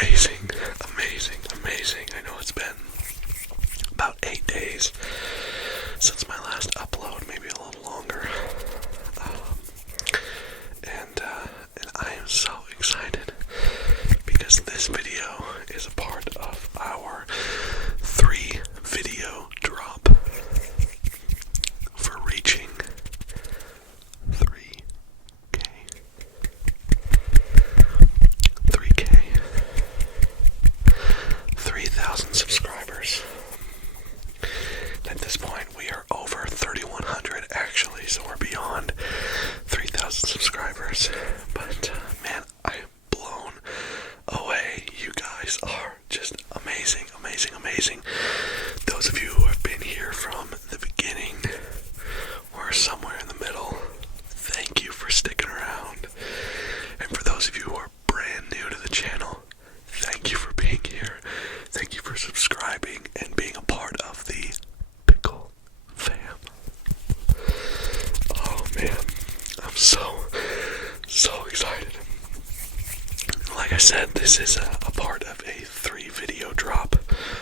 amazing, amazing, amazing. I know it's been about 8 days since my last upload, maybe a little longer. And I am so excited because this video is a part of our 3 video drop for reaching 3,000 subscribers. At this point, we are over 3,100 actually, so we're beyond 3,000 subscribers. But man, I am blown away. You guys are just amazing, amazing, amazing. Those of you who have been here from the beginning or somewhere in the middle, thank you for sticking around. And for those of you who are brand new to the channel, thank you for being here. Thank you for subscribing and being a part of the Pickle fam. Oh man, I'm so excited. Like I said, this is a part of a 3 video drop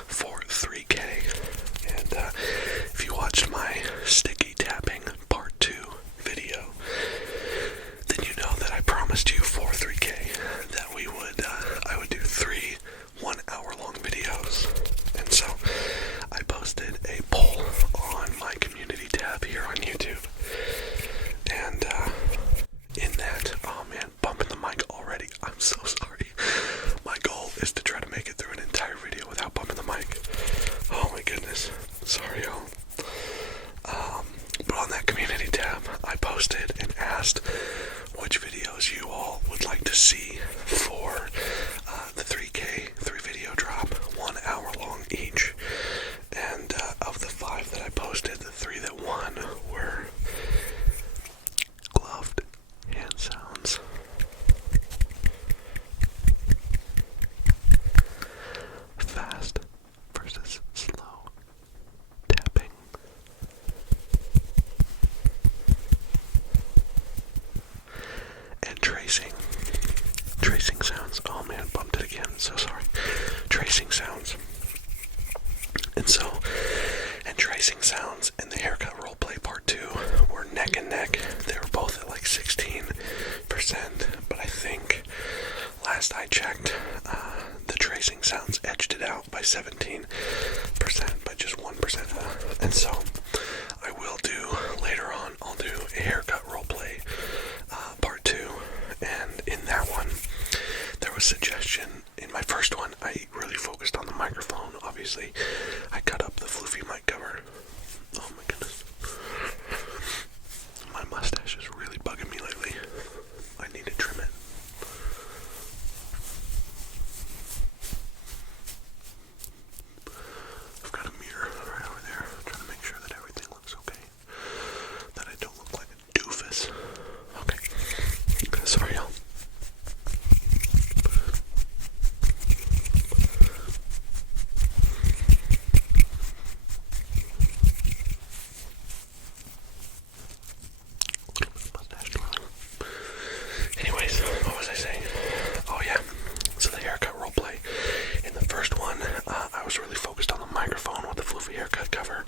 for 3K. And if you watched my sticky tapping part 2 video, then you know that I promised you for 3K that I would do 3 1-hour-long videos. And so I posted a poll on my community tab here on YouTube. And in that, oh man, bumping the mic already. I'm so sorry. My goal is to try to make it through an entire video without bumping the mic. Oh my goodness. Sorry, y'all. But on that community tab, I posted and asked which videos you all would like to see for the 3K 3 video drop, 1 hour long each. And of the 5 that I posted, the 3 that won were gloved hand sounds, fast versus slow tapping, and tracing sounds. Oh man, bumped it again, so sorry. Tracing sounds. And tracing sounds and the haircut roleplay part 2 were neck and neck. They were both at like 16%, but I think last I checked, the tracing sounds edged it out by 17%, by just 1%. And so I will do, later on, I'll do a haircut roleplay part 2, and in that one, there was suggestion. In my first one, I really focused on the microphone, obviously. I cut up the floofy mic cover. Oh my goodness. My mustache is really bugging me lately. I need to trim it. I've got a mirror right over there, trying to make sure that everything looks okay. That I don't look like a doofus. Okay. Sorry, y'all. Anyways, what was I saying? Oh yeah, so the haircut roleplay. In the first one, I was really focused on the microphone with the floofy haircut cover,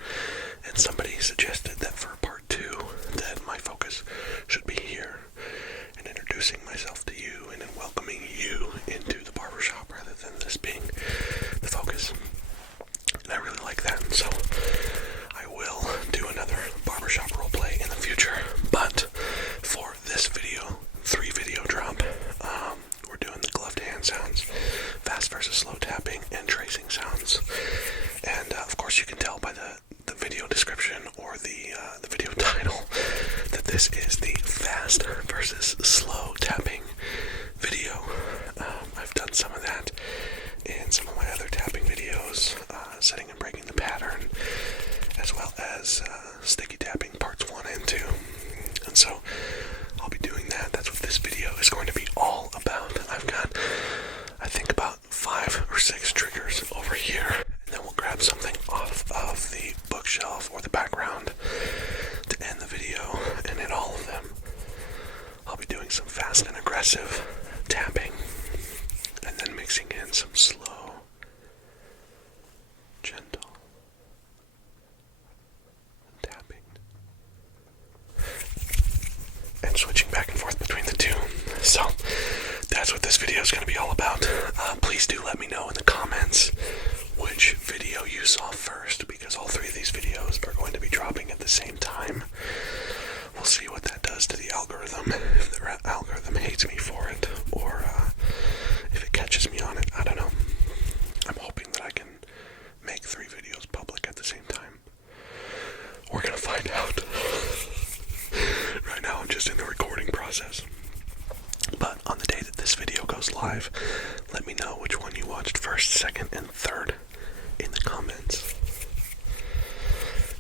and somebody suggested that for part 2, that my focus should be here, and introducing myself to you, and then welcoming you into the barbershop rather than this being the focus. And I really like that, and so I will do another barbershop roleplay in the future. But for this video, 3 video drop, we're doing the gloved hand sounds, fast versus slow tapping, and tracing sounds. And of course you can tell by the video description or the video title that this is the fast versus slow tapping video. I've done some of that in some of my other tapping videos, setting and breaking the pattern, as well as sticky tapping parts 1 and 2. And so I'll be doing that. That's what this video is going to be all about. I've got, I think, about 5 or 6 triggers over here, and then we'll grab something off of the bookshelf or the background to end the video, and in all of them I'll be doing and some slow, gentle tapping. And switching back and forth between the two. So, that's what this video is going to be all about. Please do let me know in the comments which video you saw first, because all three of these videos are going to be dropping at the same time. We'll see what that does to the algorithm, if the algorithm hates me for it, or if it catches me on it. I don't know. I'm hoping that I can make 3 videos public at the same time. We're gonna find out. Right now I'm just in the recording process. But on the day that this video goes live, let me know which one you watched first, second, and third in the comments.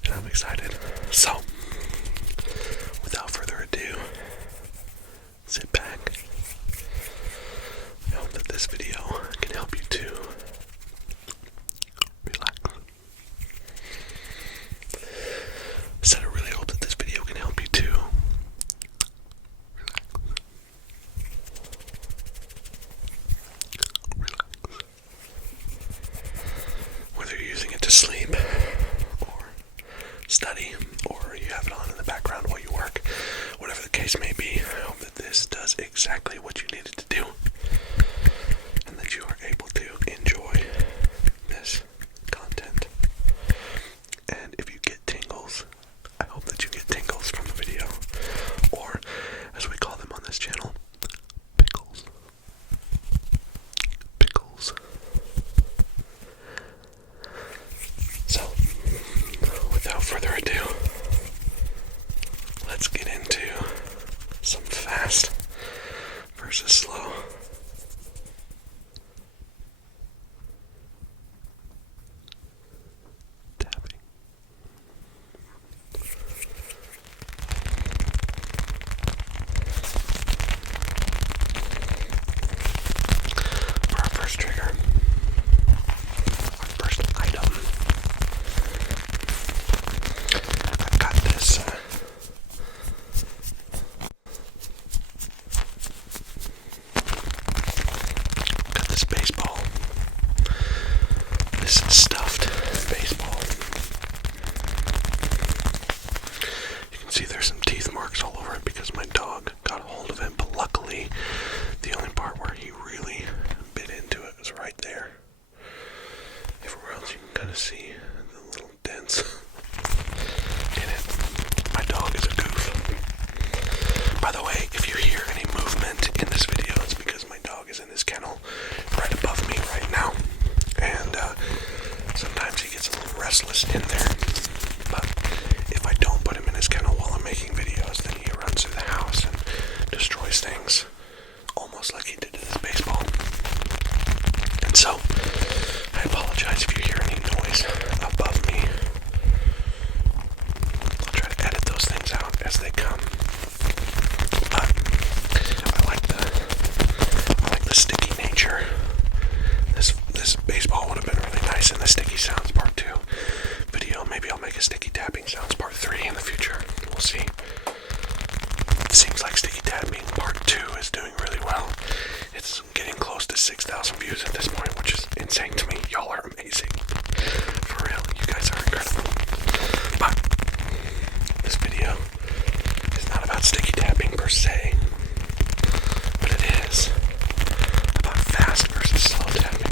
And I'm excited. So, without further ado, sit back. I hope that this video can help you to relax. I said I really hope that this video can help you to relax. Whether you're using it to sleep, or study, or you have it on in the background while you work, whatever the case may be, I hope that this does exactly what you needed to do, and that you are able to enjoy this content. And if you get tingles, I hope that you get tingles from the video, or as we call them on this channel, pickles. Pickles. So, without further ado, let's get into some fast versus slow. Tapping. For our first trigger, our first item, I've got this baseball. This stuffed baseball. You can see there's some teeth marks all over it because my dog got a hold of it, but luckily the only part where he really bit into it was right there. Everywhere else you can kind of see the little dents in it. My dog is a goof. By the way, if you hear any movement in this video, it's because my dog is in his kennel right above me right now, and sometimes he gets a little restless in there, but if I don't put him in his kennel while I'm making videos, then he runs through the house and destroys things, almost like he did to this baseball. And so, I apologize if you hear any noise above me. I'll try to edit those things out as they come. But I like the sticky nature. This baseball would have been really nice in the sticky sounds part 2 video. Maybe I'll make a sticky tapping sounds part 3 in the future. We'll see. It seems like sticky tapping part 2 is doing really well. It's getting close to 6,000 views at this point, which is insane to me. Y'all are amazing. For real, you guys are incredible. But this video is not about sticky tapping per se, but it is about fast versus slow tapping.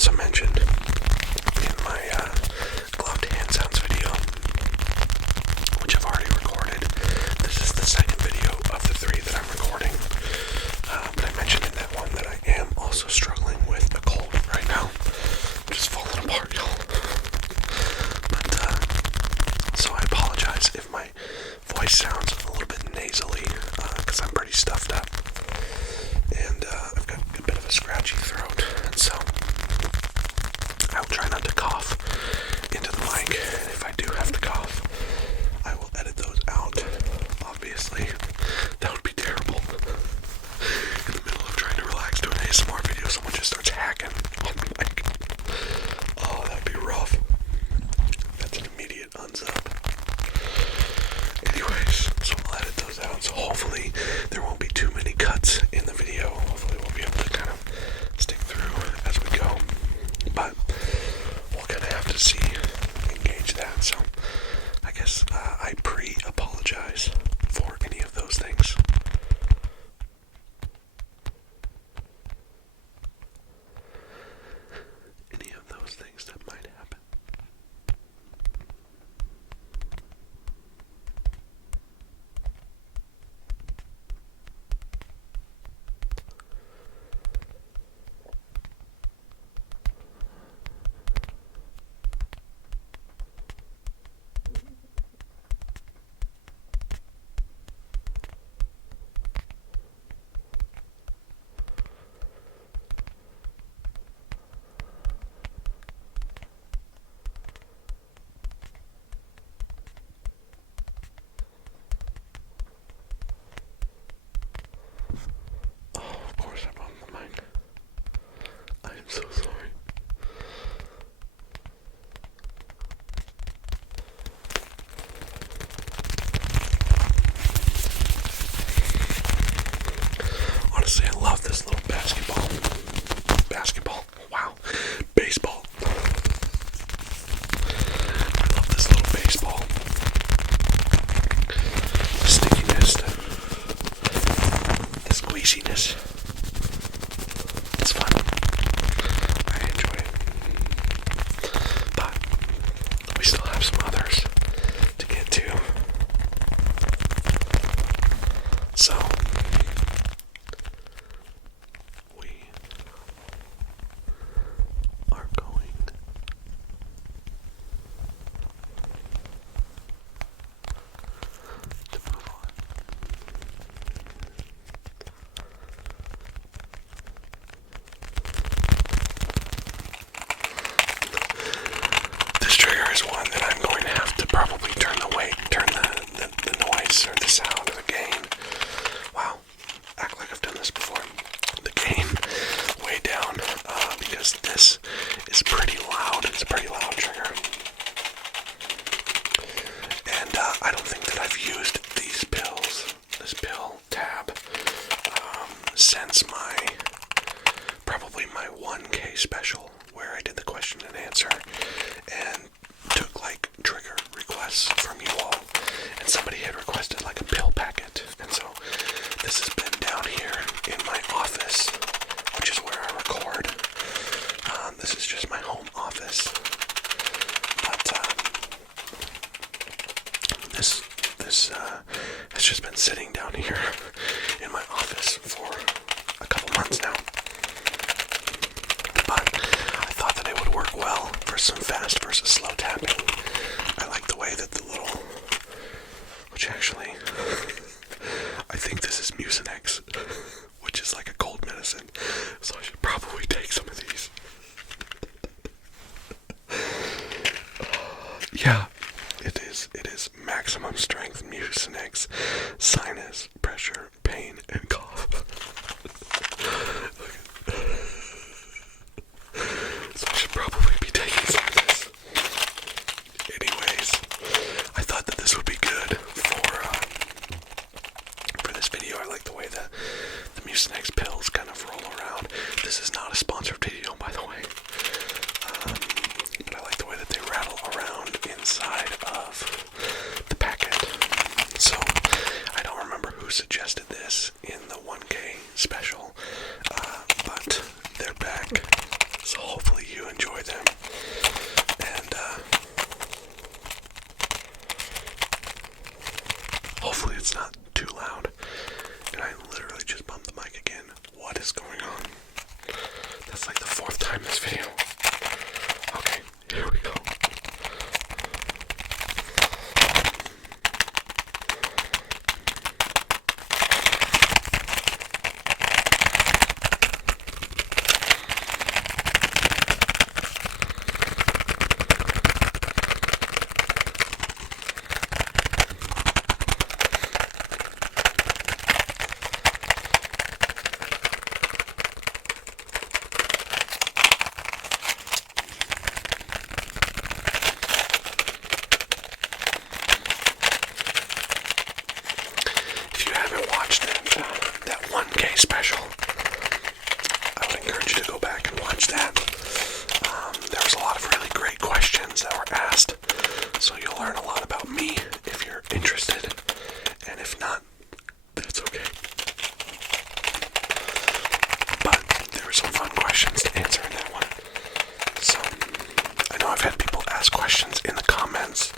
also mentioned in my gloved hand sounds video, which I've already recorded. This is the second video of the 3 that I'm recording. But I mentioned in that one that I am also struggling with a cold right now. I'm just falling apart, y'all. But, so I apologize if my voice sounds a little bit nasally, because I'm pretty stuffed up. And I've got a bit of a scratchy throat, and so I'll try not to cough into the mic. If I do have to cough, I will edit those out. Obviously, that would be terrible. In the middle of trying to relax, do an ASMR video, someone just starts hacking on the mic. Oh, that'd be rough. That's an immediate unzip. Anyways, so I'll edit those out. So hopefully there won't be too many cuts in the video. Hopefully we'll be able to kind of stick through as we go. But we'll kind of have to see, engage that. So I guess I pre-apologize for any of those things. Any of those things that might happen. So sorry. Honestly, I love this little basketball. Wow. Baseball. I love this little baseball. The stickiness, the squeeziness. It's fun. We still have some others to get to. So, we are going to move on. This trigger is one that I'm going to have to probably turn the noise or the sound or the gain. Wow, act like I've done this before. The gain way down because this is pretty loud. It's a pretty loud trigger. And I don't think that I've used these pills, this pill tab, since probably my 1K special where I did the question and answer and took like trigger requests from you all, and somebody had requested like a pill packet, and so this has been down here in my office, which is where I record. This is just my home office, but this has just been sitting down here in my office for a couple months now. But I thought that it would work well for some fast versus slow tapping. I like the way that the little, which actually, I think this is Mucinex, which is like a cold medicine, so I should probably take some of these. Yeah, it is maximum strength Mucinex, sinus, pressure, pain, and cough. So I should probably be taking some of this. Anyways, I thought that this would be good for this video. I like the way the Mucinex pills kind of roll around. This is not a sponsored video, by the way. But I like the way that they rattle around inside of the packet. So I don't remember who suggested this in the 1K special, but they're back. So hopefully you 10K special. I would encourage you to go back and watch that. There was a lot of really great questions that were asked, so you'll learn a lot about me if you're interested, and if not, that's okay. But there were some fun questions to answer in that one. So, I know I've had people ask questions in the comments,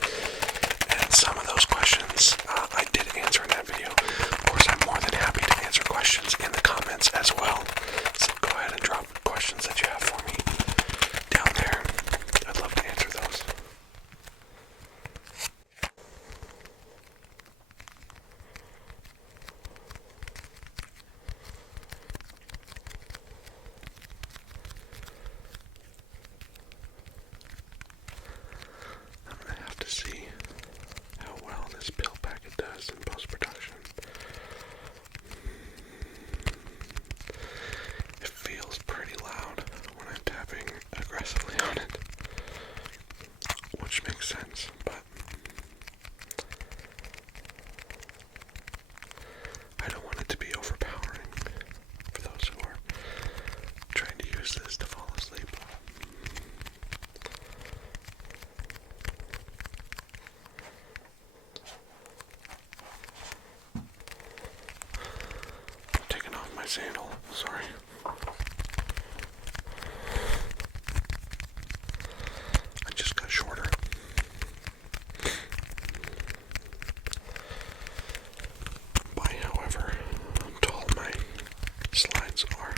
and some of those questions I did answer in that video. Of course, I'm more than happy to answer questions in the comments as well. So go ahead and drop questions that you have for me down there. I'd love to answer those. I'm going to have to see how well this pill packet does in post-production. It feels pretty loud when I'm tapping aggressively on it, which makes sense, but I don't want it to be overpowering for those who are trying to use this to fall asleep. I'm taking off my sandal, sorry. I just got shorter. By however tall my slides are.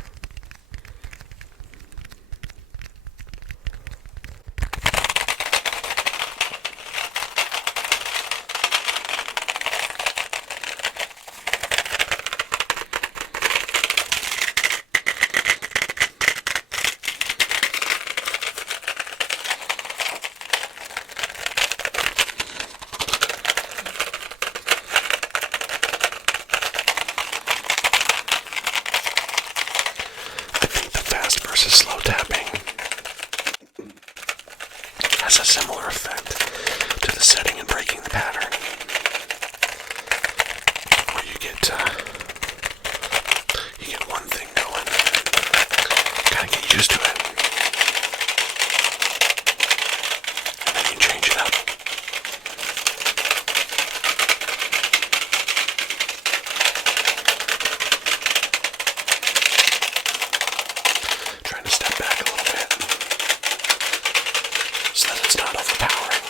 Fast versus slow tapping has a similar effect to the setting and breaking the pattern, where you get one thing going, kind of get used to it, and then you change it up. Trying to step back a little bit so that it's not overpowering.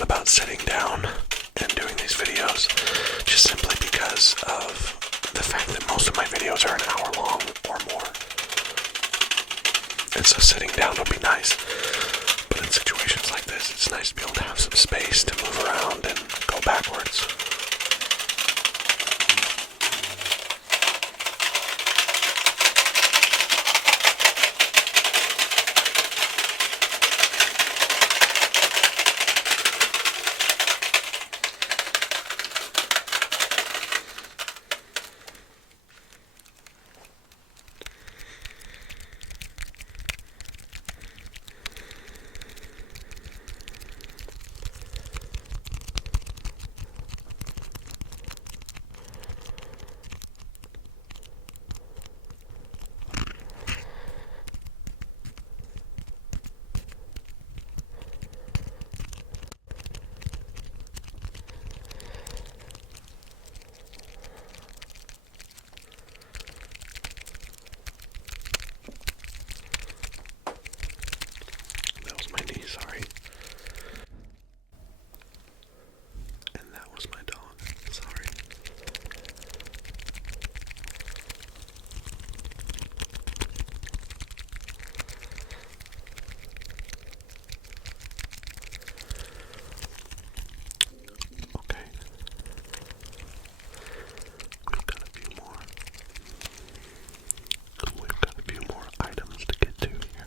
thought about sitting down and doing these videos, just simply because of the fact that most of my videos are an hour long or more. And so sitting down would be nice. But in situations like this, it's nice to be able to have some space to move around and go backwards. Sorry. And that was my dog. Sorry. Okay. We've got a few more. We've got a few more items to get to here.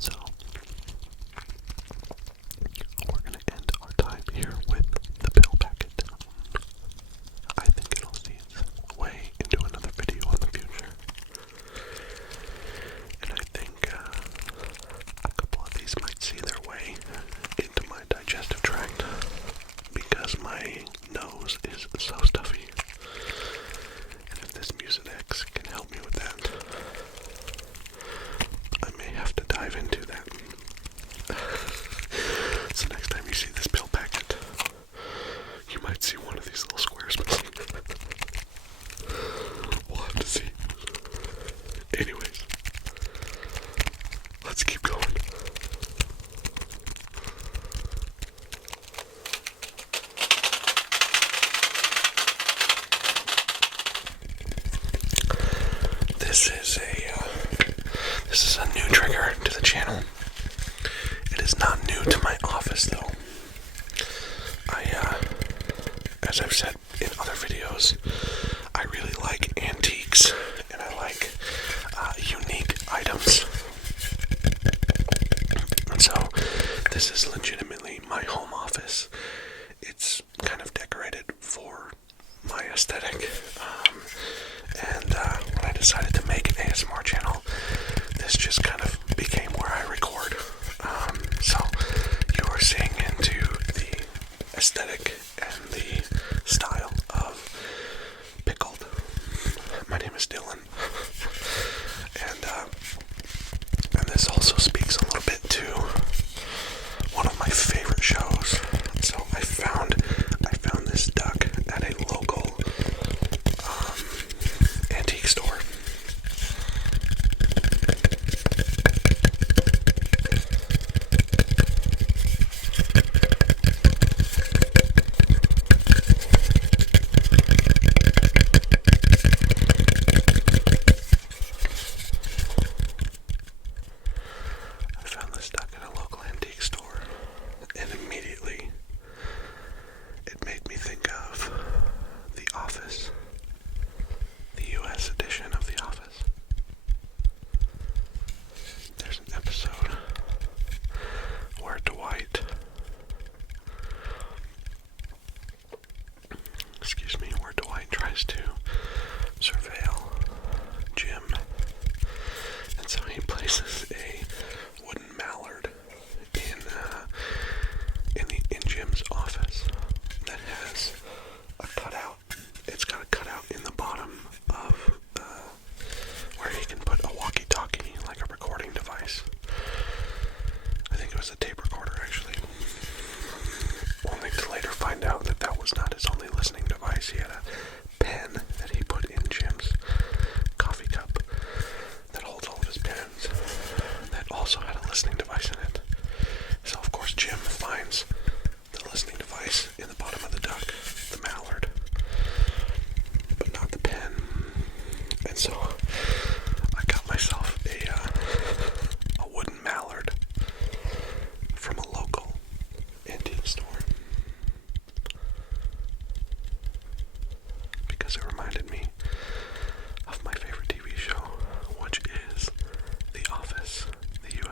So, we're going to end our time here with the pill packet. I think it'll see its way into another video in the future. And I think a couple of these might see their way into my digestive tract because my nose is so stuffy. And if this Mucinex can help me with that, I may have to dive into that. So next time you see this pill packet, you might see one of these little squares. We'll have to see. Anyways, let's keep going. This is a new trigger to the channel. It is not new to my office though. As I've said in other videos, I really like antiques and I like unique items. And so this is legitimately my home office. It's kind of decorated for my aesthetic. And when I decided to make an ASMR channel, this just kind of became where I record. So you are seeing into the aesthetic and the style of PiCKLED. My name is Dylan. And this also speaks a little bit to one of my favorite shows. So I found this duck at a local antique store.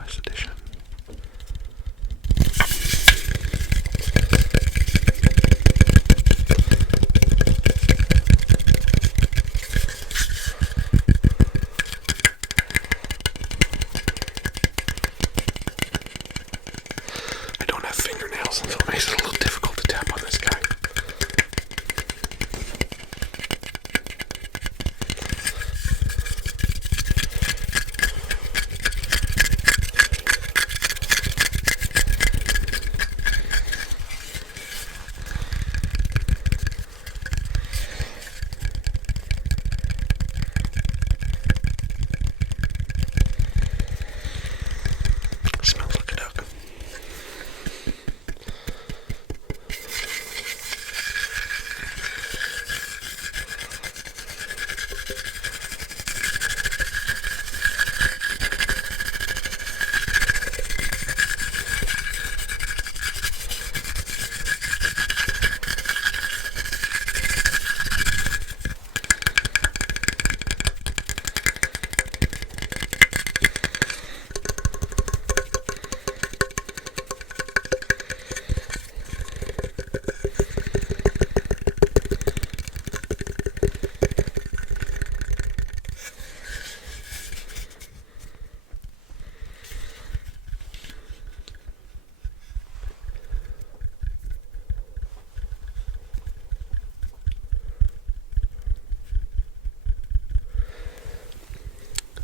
Christmas edition. I don't have fingernails, and so it makes it a little difficult to tap on this guy. Smells like a duck.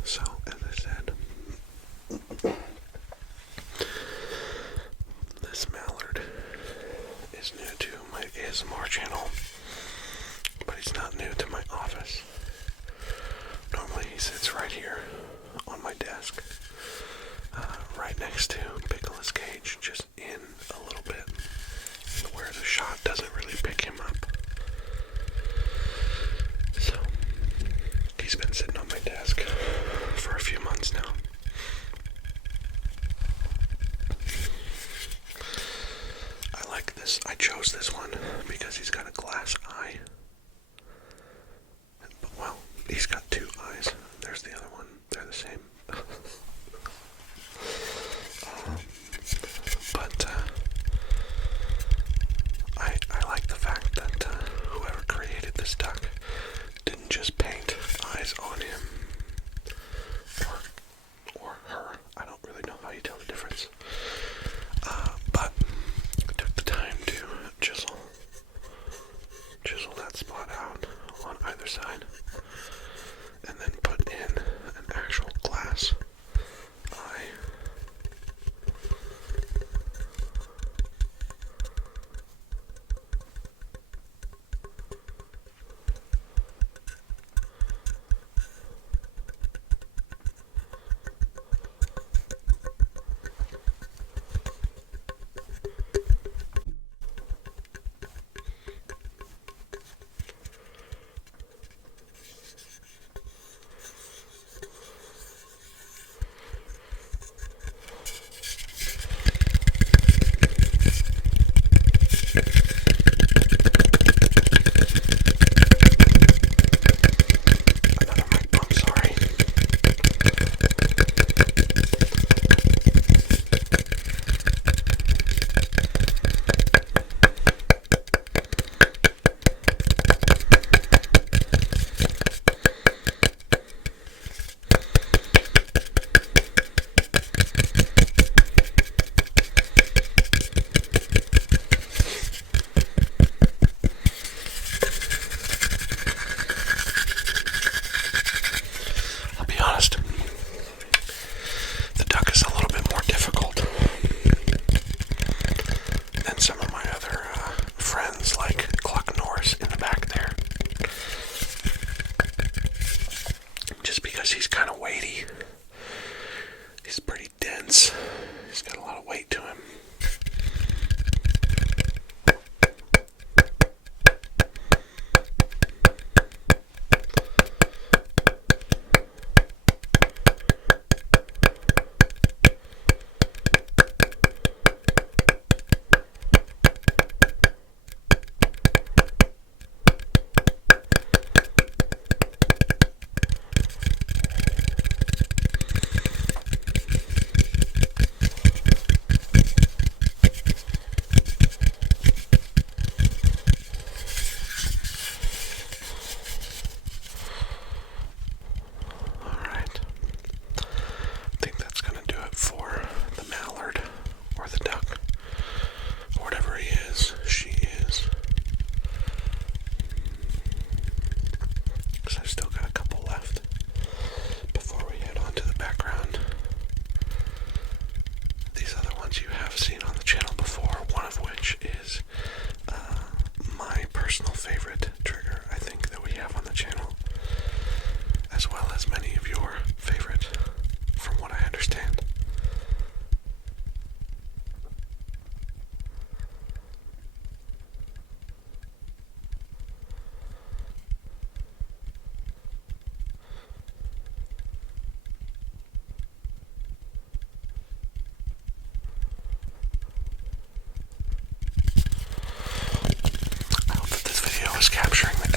So, as I said, this mallard is new to my ASMR channel, but he's not new to my office. Normally he sits right here on my desk, right next to PiCKLED's cage, just in a little bit, where the shot doesn't really pick him up. So, he's been sitting on my desk for a few months now. I like this. I chose this one because he's got a glass eye. Well, he's got two eyes. There's the other one. They're the same. But I like the fact that whoever created this duck didn't just paint eyes on him or her. I don't really know how you tell the difference. But took the time to chisel that spot out on either side, and then put in an actual glass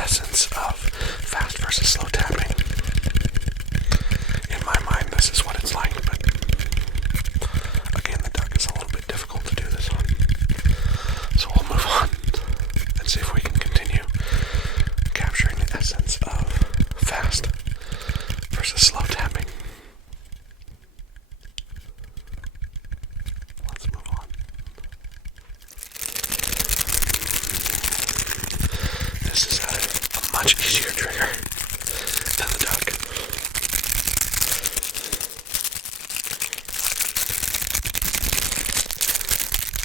essence of fast versus slow tapping. In my mind, this is what it's like, but again, the duck is a little bit difficult to do this on. So we'll move on and see if we can continue capturing the essence of fast versus slow tapping. Let's move on. This is a much easier trigger than the duck.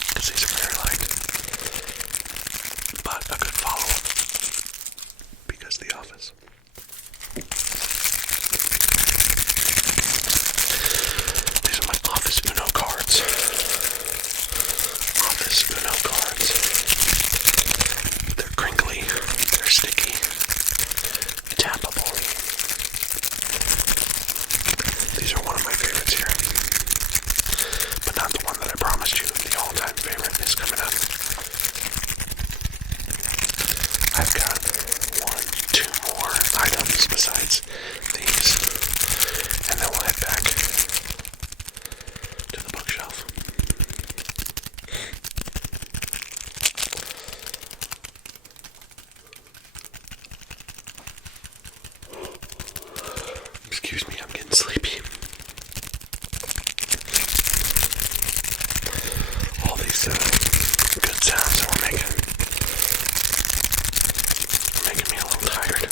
Because these are very light, but a good follow-up because The Office. These are my Office Uno cards. Office Uno cards. They're crinkly, they're sticky, tappable. These are one of my favorites here, but not the one that I promised you. The all-time favorite is coming up. I've got 2 more items besides these, and then we'll head back to the bookshelf. Excuse me, I'm getting sleepy. All these good sounds that we're making are making me a little tired.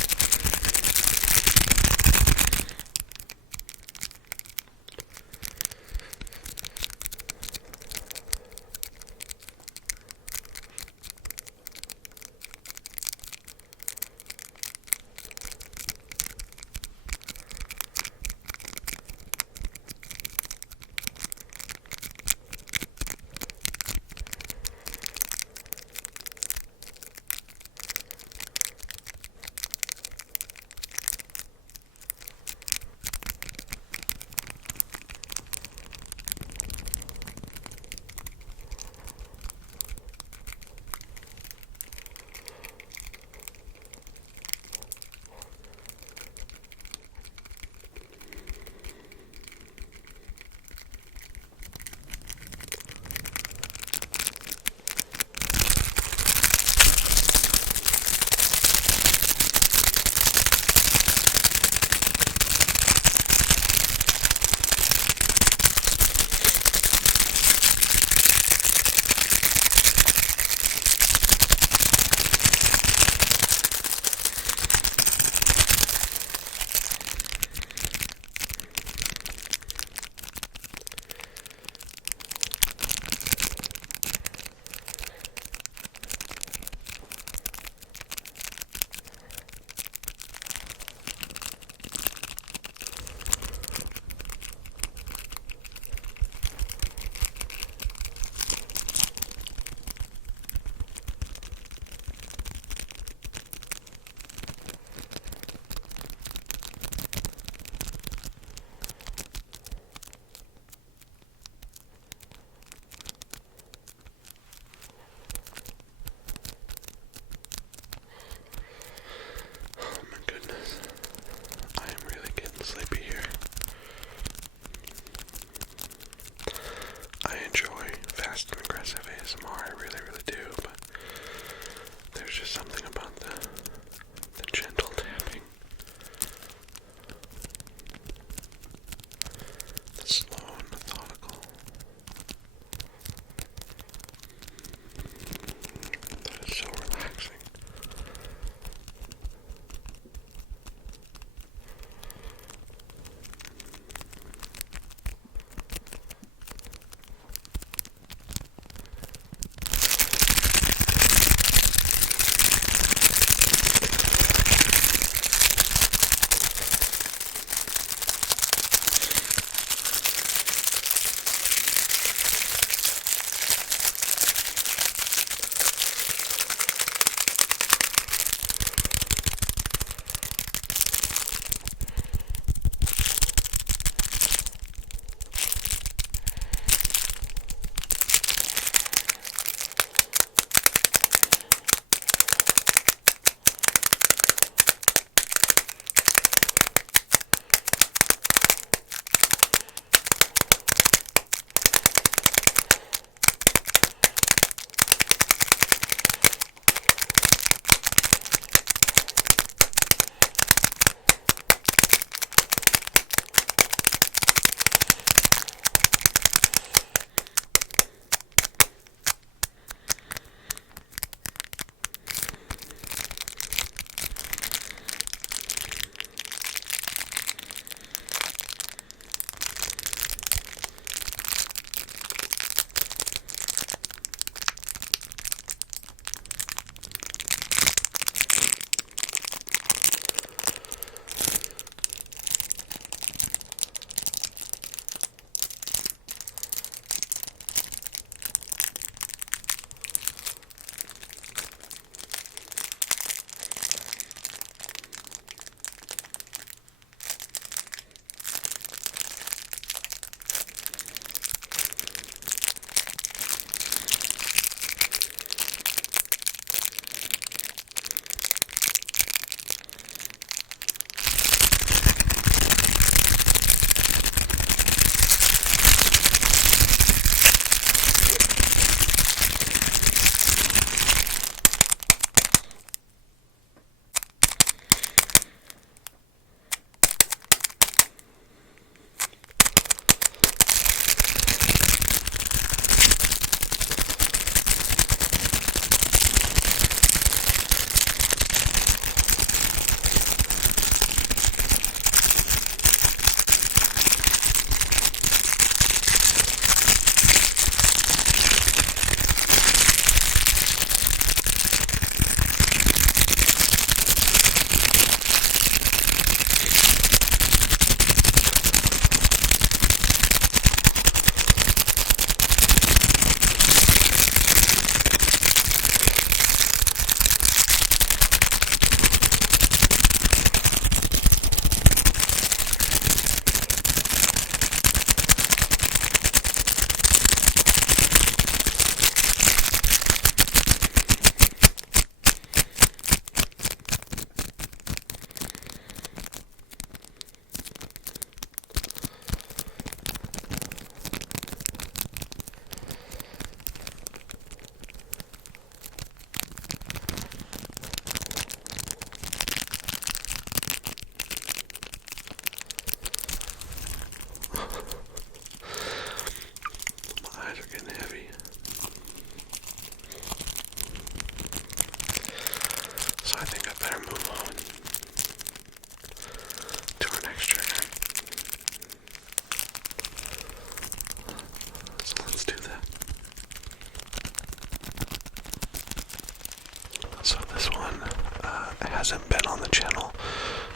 hasn't been on the channel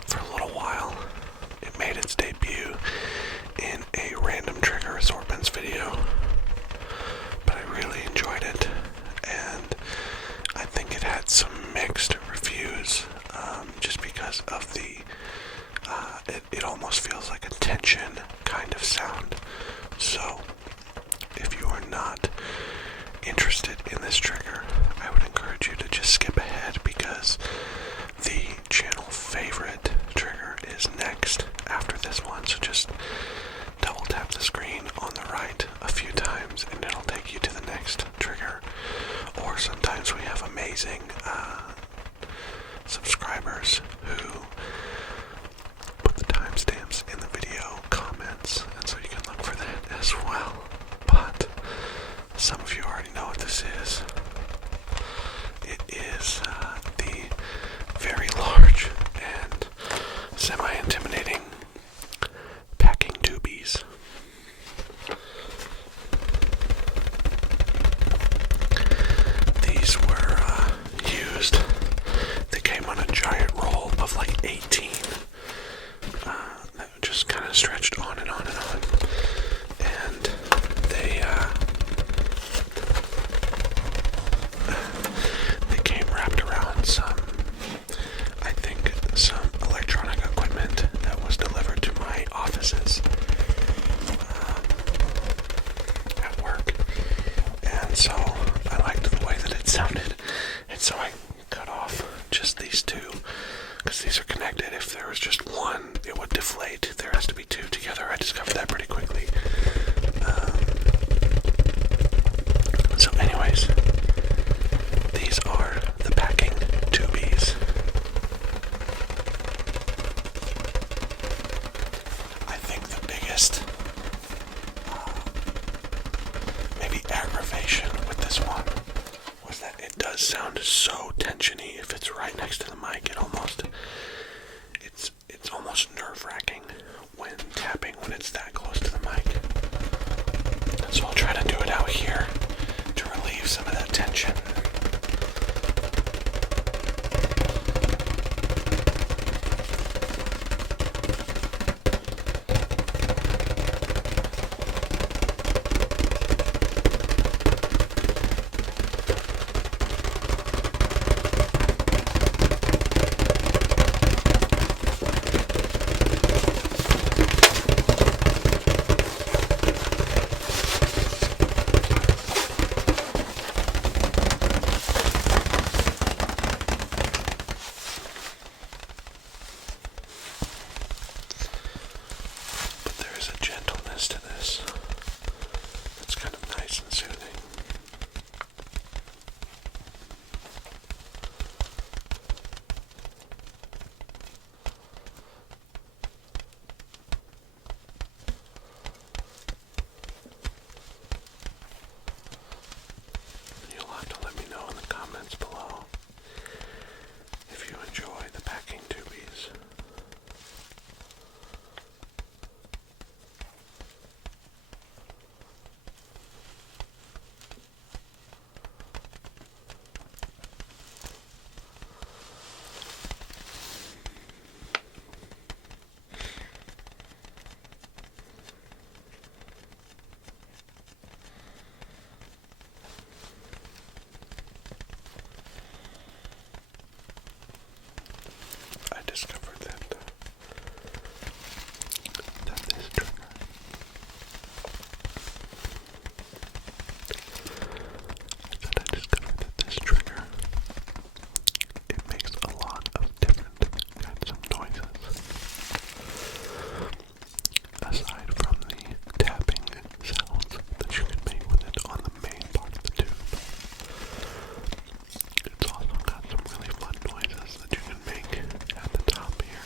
for a little while. It made its debut in a random trigger assortments video, but I really enjoyed it, and I think it had some mixed reviews, just because of the, it almost feels like a tension kind of sound. So, if you are not interested in this trigger, I would encourage you to just skip ahead, because the channel favorite trigger is next after this one. So just double tap the screen on the right a few times and it'll take you to the next trigger. Or sometimes we have amazing subscribers who put the timestamps in the video comments, and so you can look for that as well. But some of you already know what this is. It is the very large and semi-intimidating packing doobies. These were used. They came on a giant roll of like 18 that just kind of stretched on and on and on. And they came wrapped around some electronic equipment that was delivered to my offices at work. And so I liked the way that it sounded, and so I cut off just these two, because these are connected. If there was just one, it would deflate. There has to be two together. I discovered that pretty quickly. So anyways, these are the packing tubies. I think the biggest maybe aggravation with this one was that it does sound so tensiony. If it's right next to the mic, it's almost nerve-wracking when tapping when it's that close to the mic. So I'll try to do it out here to relieve some of that tension. To this, it's kind of nice and soothing. You'll have to let me know in the comments below if you enjoy the packing tubies. Discovered that this trigger it makes a lot of different kinds of noises. Aside from the tapping sounds that you can make with it on the main part of the tube, it's also got some really fun noises that you can make at the top here.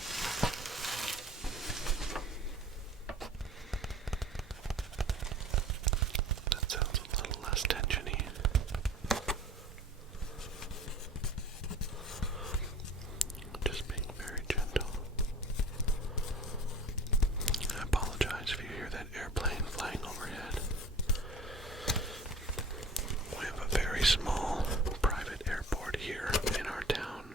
That sounds a little less tensiony. Just being very gentle. I apologize if you hear that airplane flying overhead. We have a very small private airport here in our town.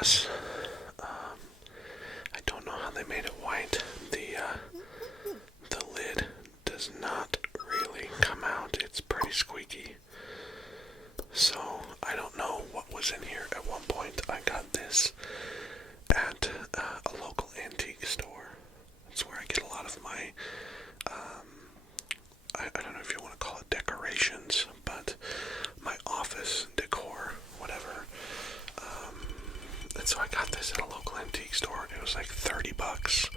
glass. I don't know how they made it white. The lid does not really come out. It's pretty squeaky. So I don't know what was in here. At one point I got this at a local antique store. That's where I get a lot of my, I don't know if you want to call it decorations, but my office decor, whatever. And so I got this at a local antique store. It was like $30,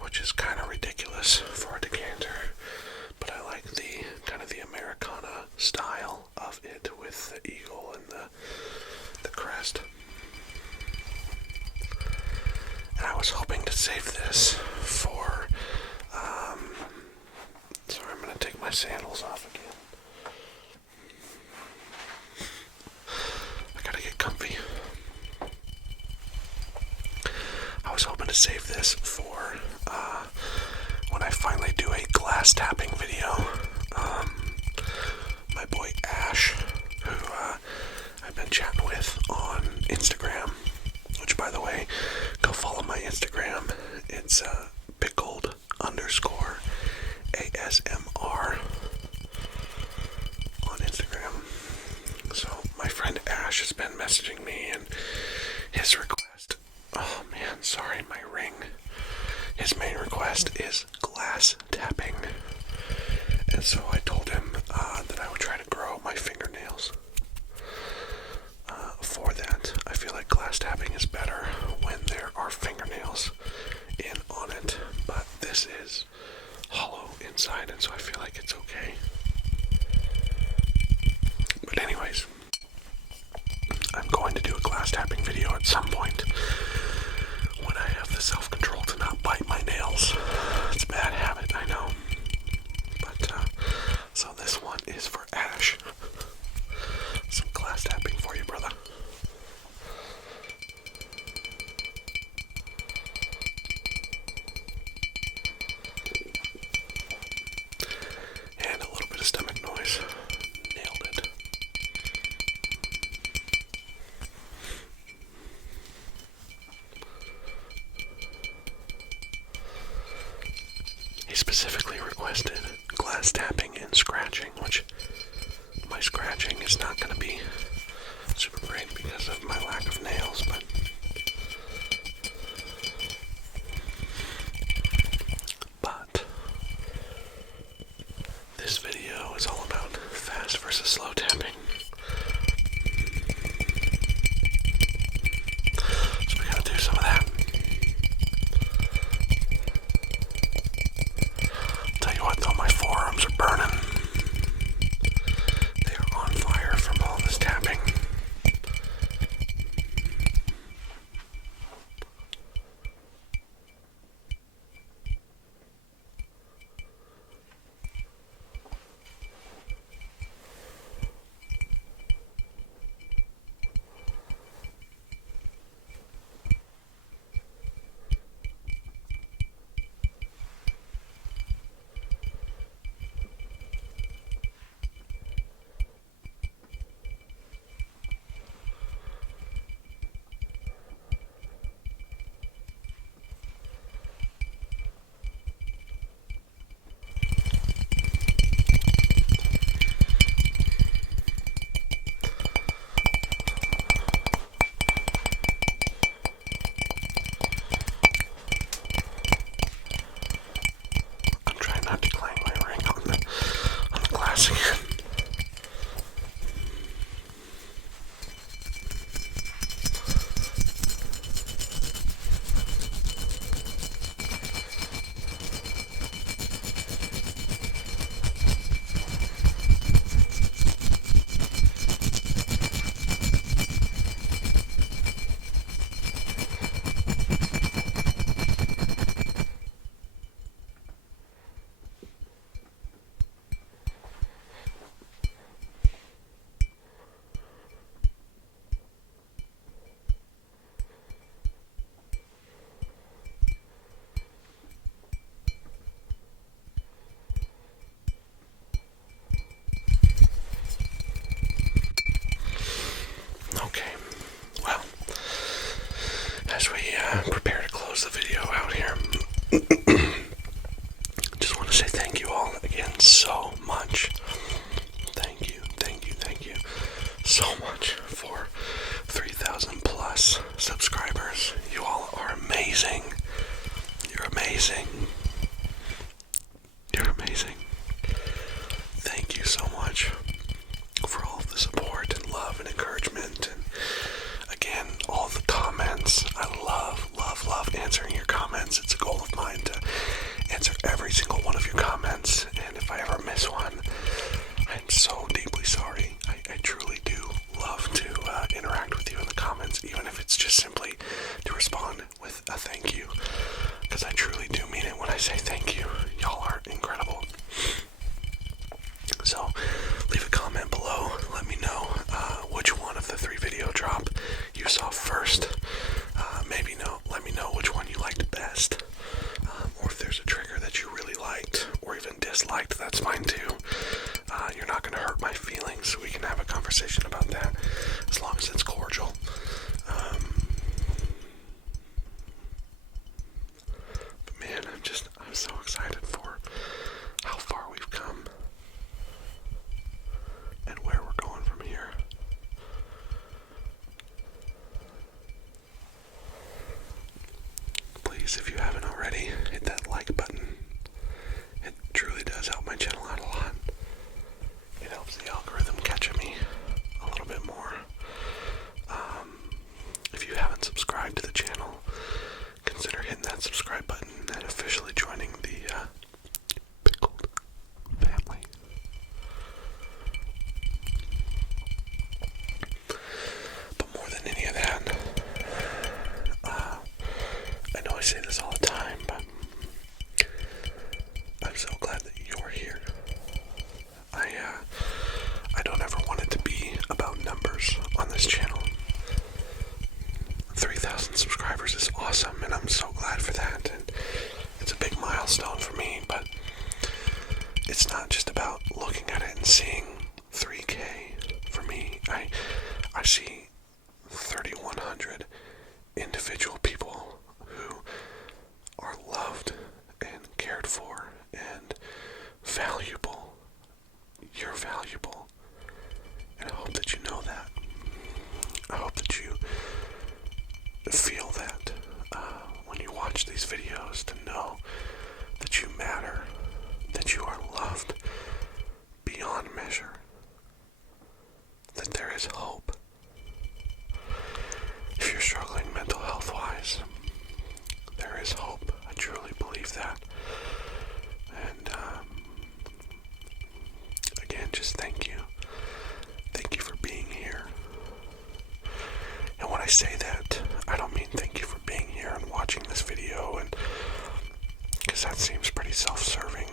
which is kind of ridiculous for a decanter. But I like the kind of the Americana style of it with the eagle and the crest. And I was hoping to save this for, sorry, I'm going to take my sandals off again. I gotta get comfy. I was hoping to save this for when I finally do a glass tapping video. My boy Ash, who I've been chatting with on Instagram, which, by the way, go follow my Instagram. It's PiCKLED _ ASMR on Instagram. So my friend Ash has been messaging me, and his request, oh man, sorry, my ring. His main request is glass tapping. And so I told him that I would try to grow my fingernails. For that, I feel like glass tapping is better when there are fingernails in on it, but this is hollow inside, and so I feel like it's okay. But anyways, I'm going to do a glass tapping video at some point when I have the self-control to not bite my nails. It's a bad habit, I know. But, so this one is for Ash. Some glass tapping for you, brother. And a little bit of stomach noise. Nailed it. He specifically requested glass tapping and scratching, which my scratching is not going to be super great because of my lack of nails, but this video is all about fast versus slow tapping. So we gotta do some of that. Tell you what though, my forearms are burning. They are on fire from all this tapping. so much for 3,000 plus subscribers. You all are amazing. You're amazing. You're amazing. Thank you so much for all of the support and love and encouragement, and again, all the comments. I love answering your comments. It's a goal of mine to answer every single one of your comments, and if I ever miss one, I'm so deeply sorry. I truly do love to interact with you in the comments, even if it's just simply to respond with a thank you, because I truly do mean it when I say thank you. Y'all are incredible. So leave a comment below. Let me know which one of the 3 video drop you saw first. Let me know which one you liked best. Or if there's a trigger that you really liked or even disliked, that's fine too. You're not going to hurt my feelings. We can have a conversation about that as long as it's cordial. But man, I'm so excited for how far we've come and where we're going from here. Please, if you haven't already, hit that like button. It truly does help my channel out a lot. It helps the algorithm catch me a little bit more. If you haven't subscribed to the channel, consider hitting that subscribe button and officially joining the PiCKLED family. But more than any of that, I know I say this all the time, but I'm so glad that you're here. I don't ever want it to be about numbers on this channel. 3,000 subscribers is awesome, and I'm so glad for that, and it's a big milestone for me, but it's not just about looking at it and seeing 3K. For me, I see 3,100 individual people who are loved and cared for and valuable. You're valuable, and I hope that you know that. I hope that you feel that when you watch these videos, to know that you matter, that you are loved beyond measure, that there is hope. If you're struggling mental health wise, there is hope. I truly believe that. And again, just thank you. Thank you for being here. And when I say that, I don't mean thank you for being here and watching this video, and because that seems pretty self-serving.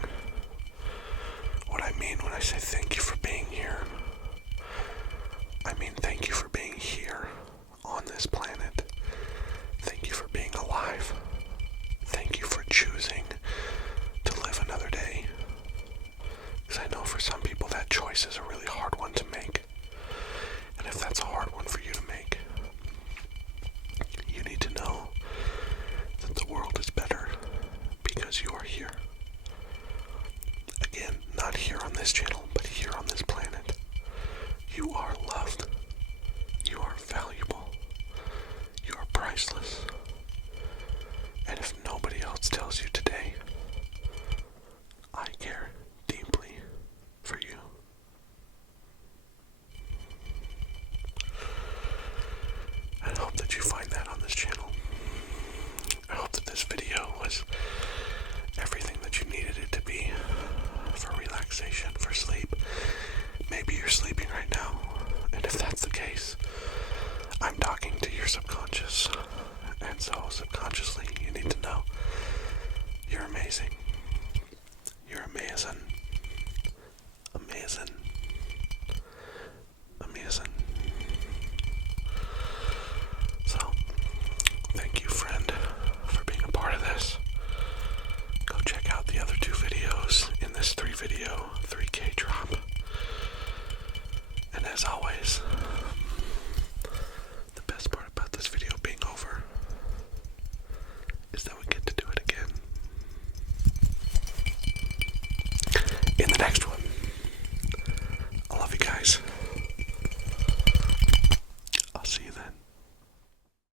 What I mean when I say thank you for being here, I mean thank you for being here on this planet. Thank you for being alive. Thank you for choosing to live another day. Because I know for some people that choice is a really hard one to make. And if that's a hard one for you to make, you need to know that the world is better because you are here. Again, not here on this channel, but here on this planet. You are loved. You are valuable. You are priceless. And if nobody else tells you today, I care deeply for you. And I hope that you find that on this channel. I hope that this video was everything that you needed it to be for relaxation, for sleep. Maybe you're sleeping right now, and if that's the case, I'm talking to your subconscious, and so subconsciously you need to know you're amazing. You're amazing. Amazing.